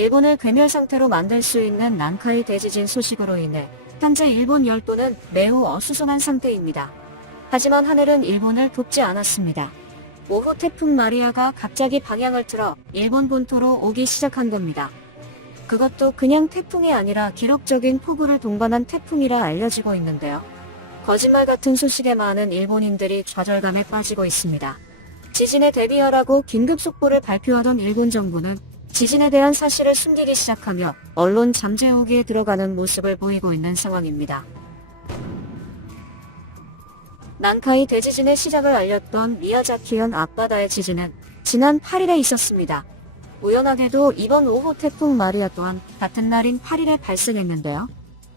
일본을 괴멸 상태로 만들 수 있는 난카이 대지진 소식으로 인해 현재 일본 열도는 매우 어수선한 상태입니다. 하지만 하늘은 일본을 돕지 않았습니다. 오후 태풍 마리아가 갑자기 방향을 틀어 일본 본토로 오기 시작한 겁니다. 그것도 그냥 태풍이 아니라 기록적인 폭우를 동반한 태풍이라 알려지고 있는데요. 거짓말 같은 소식에 많은 일본인들이 좌절감에 빠지고 있습니다. 지진에 대비하라고 긴급 속보를 발표하던 일본 정부는 지진에 대한 사실을 숨기기 시작하며 언론 잠재우기에 들어가는 모습을 보이고 있는 상황입니다. 난카이 대지진의 시작을 알렸던 미야자키현 앞바다의 지진은 지난 8일에 있었습니다. 우연하게도 이번 5호 태풍 마리아 또한 같은 날인 8일에 발생했는데요.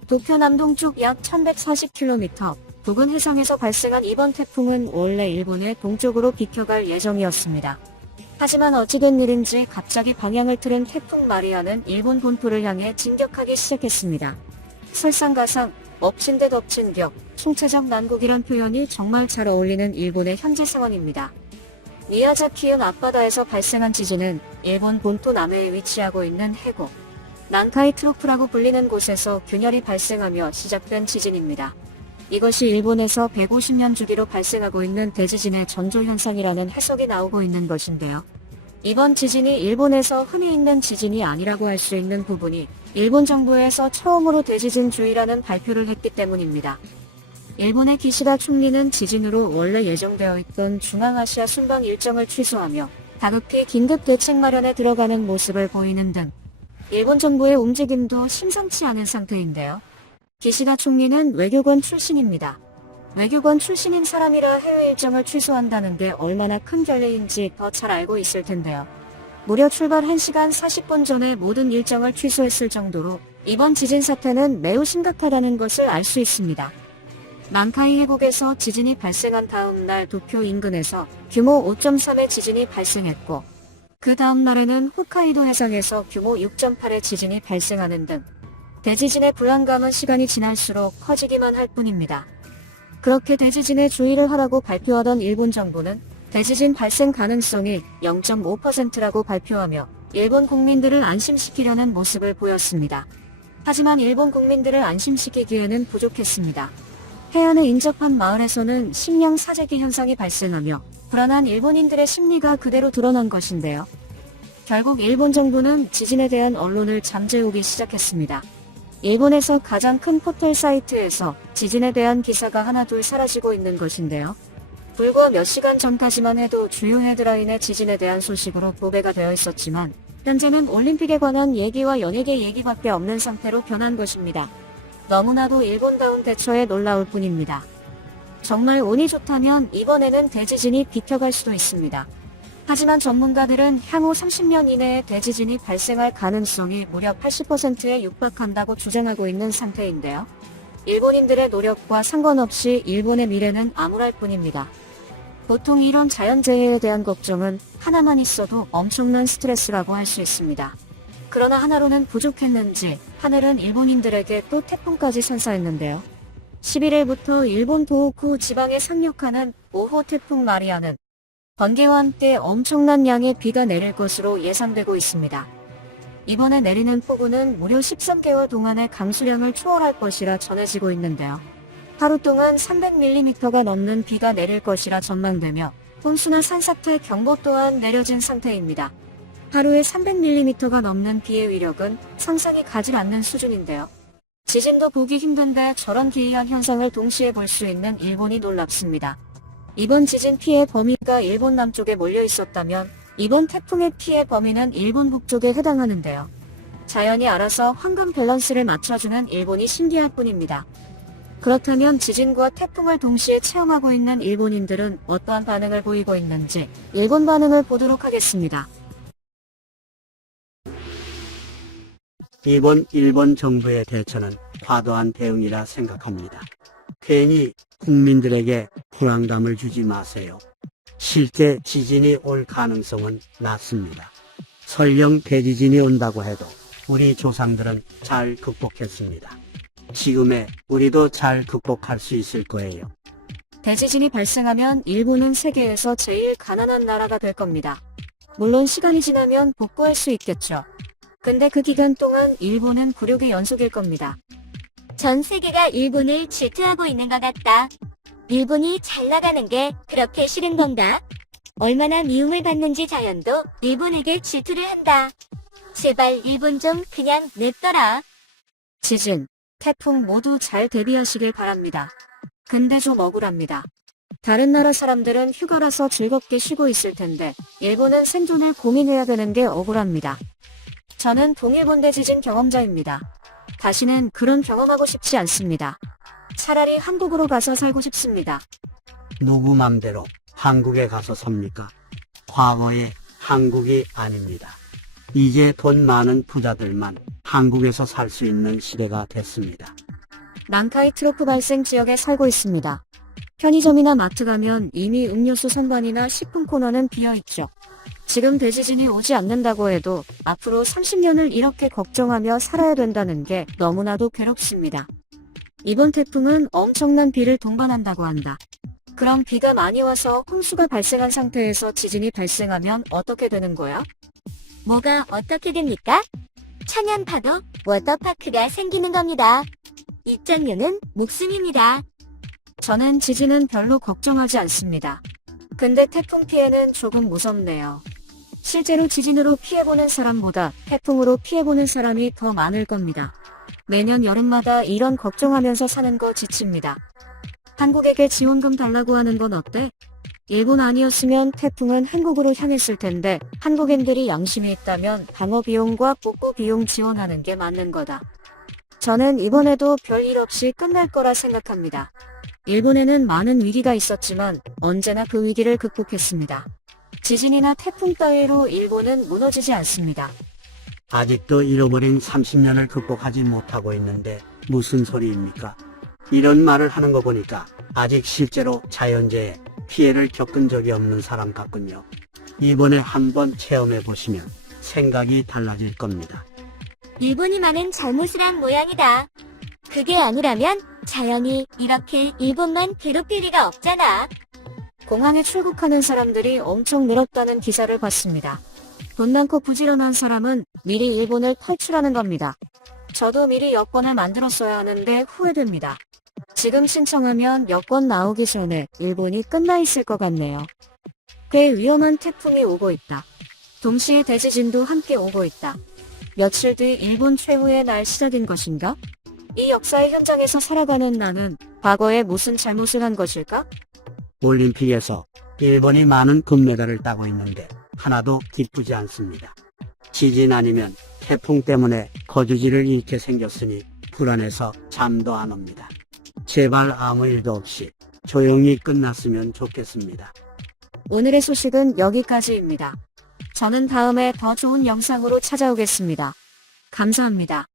도쿄 남동쪽 약 1140km 부근 해상에서 발생한 이번 태풍은 원래 일본의 동쪽으로 비켜갈 예정이었습니다. 하지만 어찌된 일인지 갑자기 방향을 틀은 태풍 마리아는 일본 본토를 향해 진격하기 시작했습니다. 설상가상, 엎친 데 덮친 격, 총체적 난국이란 표현이 정말 잘 어울리는 일본의 현재 상황입니다. 미야자키현 앞바다에서 발생한 지진은 일본 본토 남해에 위치하고 있는 해구, 난카이 트로프라고 불리는 곳에서 균열이 발생하며 시작된 지진입니다. 이것이 일본에서 150년 주기로 발생하고 있는 대지진의 전조현상이라는 해석이 나오고 있는 것인데요. 이번 지진이 일본에서 흔히 있는 지진이 아니라고 할 수 있는 부분이 일본 정부에서 처음으로 대지진 주의라는 발표를 했기 때문입니다. 일본의 기시다 총리는 지진으로 원래 예정되어 있던 중앙아시아 순방 일정을 취소하며 다급히 긴급 대책 마련에 들어가는 모습을 보이는 등 일본 정부의 움직임도 심상치 않은 상태인데요. 기시다 총리는 외교관 출신입니다. 외교관 출신인 사람이라 해외 일정을 취소한다는 게 얼마나 큰 결례인지 더 잘 알고 있을 텐데요. 무려 출발 1시간 40분 전에 모든 일정을 취소했을 정도로 이번 지진 사태는 매우 심각하다는 것을 알 수 있습니다. 난카이 해국에서 지진이 발생한 다음 날 도쿄 인근에서 규모 5.3의 지진이 발생했고 그 다음 날에는 홋카이도 해상에서 규모 6.8의 지진이 발생하는 등 대지진의 불안감은 시간이 지날수록 커지기만 할 뿐입니다. 그렇게 대지진에 주의를 하라고 발표하던 일본 정부는 대지진 발생 가능성이 0.5%라고 발표하며 일본 국민들을 안심시키려는 모습을 보였습니다. 하지만 일본 국민들을 안심시키기에는 부족했습니다. 해안에 인접한 마을에서는 식량 사재기 현상이 발생하며 불안한 일본인들의 심리가 그대로 드러난 것인데요. 결국 일본 정부는 지진에 대한 언론을 잠재우기 시작했습니다. 일본에서 가장 큰 포털 사이트에서 지진에 대한 기사가 하나둘 사라지고 있는 것인데요. 불과 몇 시간 전까지만 해도 주요 헤드라인의 지진에 대한 소식으로 도배가 되어 있었지만 현재는 올림픽에 관한 얘기와 연예계 얘기밖에 없는 상태로 변한 것입니다. 너무나도 일본다운 대처에 놀라울 뿐입니다. 정말 운이 좋다면 이번에는 대지진이 비켜갈 수도 있습니다. 하지만 전문가들은 향후 30년 이내에 대지진이 발생할 가능성이 무려 80%에 육박한다고 주장하고 있는 상태인데요. 일본인들의 노력과 상관없이 일본의 미래는 암울할 뿐입니다. 보통 이런 자연재해에 대한 걱정은 하나만 있어도 엄청난 스트레스라고 할 수 있습니다. 그러나 하나로는 부족했는지 하늘은 일본인들에게 또 태풍까지 선사했는데요. 11일부터 일본 도호쿠 지방에 상륙하는 5호 태풍 마리아는 번개와 함께 엄청난 양의 비가 내릴 것으로 예상되고 있습니다. 이번에 내리는 폭우는 무려 13개월 동안의 강수량을 초월할 것이라 전해지고 있는데요. 하루 동안 300mm가 넘는 비가 내릴 것이라 전망되며 홍수나 산사태 경보 또한 내려진 상태입니다. 하루에 300mm가 넘는 비의 위력은 상상이 가지 않는 수준인데요. 지진도 보기 힘든데 저런 기이한 현상을 동시에 볼 수 있는 일본이 놀랍습니다. 이번 지진 피해 범위가 일본 남쪽에 몰려 있었다면 이번 태풍의 피해 범위는 일본 북쪽에 해당하는데요. 자연이 알아서 황금 밸런스를 맞춰주는 일본이 신기할 뿐입니다. 그렇다면 지진과 태풍을 동시에 체험하고 있는 일본인들은 어떠한 반응을 보이고 있는지 일본 반응을 보도록 하겠습니다. 일본 정부의 대처는 과도한 대응이라 생각합니다. 괜히 국민들에게 불안감을 주지 마세요. 실제 지진이 올 가능성은 낮습니다. 설령 대지진이 온다고 해도 우리 조상들은 잘 극복했습니다. 지금의 우리도 잘 극복할 수 있을 거예요. 대지진이 발생하면 일본은 세계에서 제일 가난한 나라가 될 겁니다. 물론 시간이 지나면 복구할 수 있겠죠. 근데 그 기간 동안 일본은 굴욕의 연속일 겁니다. 전 세계가 일본을 질투하고 있는 것 같다. 일본이 잘 나가는 게 그렇게 싫은 건가? 얼마나 미움을 받는지 자연도 일본에게 질투를 한다. 제발 일본 좀 그냥 냅둬라. 지진, 태풍 모두 잘 대비하시길 바랍니다. 근데 좀 억울합니다. 다른 나라 사람들은 휴가라서 즐겁게 쉬고 있을 텐데 일본은 생존을 고민해야 되는 게 억울합니다. 저는 동일본 대지진 경험자입니다. 다시는 그런 경험하고 싶지 않습니다. 차라리 한국으로 가서 살고 싶습니다. 누구 맘대로 한국에 가서 삽니까? 과거의 한국이 아닙니다. 이제 돈 많은 부자들만 한국에서 살 수 있는 시대가 됐습니다. 난카이 트로프 발생 지역에 살고 있습니다. 편의점이나 마트 가면 이미 음료수 선반이나 식품 코너는 비어있죠. 지금 대지진이 오지 않는다고 해도 앞으로 30년을 이렇게 걱정하며 살아야 된다는 게 너무나도 괴롭습니다. 이번 태풍은 엄청난 비를 동반한다고 한다. 그럼 비가 많이 와서 홍수가 발생한 상태에서 지진이 발생하면 어떻게 되는 거야? 뭐가 어떻게 됩니까? 천연파도 워터파크가 생기는 겁니다. 입장료는 목숨입니다. 저는 지진은 별로 걱정하지 않습니다. 근데 태풍 피해는 조금 무섭네요. 실제로 지진으로 피해보는 사람보다 태풍으로 피해보는 사람이 더 많을 겁니다. 매년 여름마다 이런 걱정하면서 사는 거 지칩니다. 한국에게 지원금 달라고 하는 건 어때? 일본 아니었으면 태풍은 한국으로 향했을 텐데 한국인들이 양심이 있다면 방어비용과 복구비용 지원하는 게 맞는 거다. 저는 이번에도 별일 없이 끝날 거라 생각합니다. 일본에는 많은 위기가 있었지만 언제나 그 위기를 극복했습니다. 지진이나 태풍 따위로 일본은 무너지지 않습니다. 아직도 잃어버린 30년을 극복하지 못하고 있는데 무슨 소리입니까? 이런 말을 하는 거 보니까 아직 실제로 자연재해 피해를 겪은 적이 없는 사람 같군요. 이번에 한번 체험해 보시면 생각이 달라질 겁니다. 일본이 많은 잘못을 한 모양이다. 그게 아니라면 자연이 이렇게 일본만 괴롭힐 리가 없잖아. 공항에 출국하는 사람들이 엄청 늘었다는 기사를 봤습니다. 돈 많고 부지런한 사람은 미리 일본을 탈출하는 겁니다. 저도 미리 여권을 만들었어야 하는데 후회됩니다. 지금 신청하면 여권 나오기 전에 일본이 끝나 있을 것 같네요. 꽤 위험한 태풍이 오고 있다. 동시에 대지진도 함께 오고 있다. 며칠 뒤 일본 최후의 날 시작인 것인가? 이 역사의 현장에서 살아가는 나는 과거에 무슨 잘못을 한 것일까? 올림픽에서 일본이 많은 금메달을 따고 있는데 하나도 기쁘지 않습니다. 지진 아니면 태풍 때문에 거주지를 잃게 생겼으니 불안해서 잠도 안 옵니다. 제발 아무 일도 없이 조용히 끝났으면 좋겠습니다. 오늘의 소식은 여기까지입니다. 저는 다음에 더 좋은 영상으로 찾아오겠습니다. 감사합니다.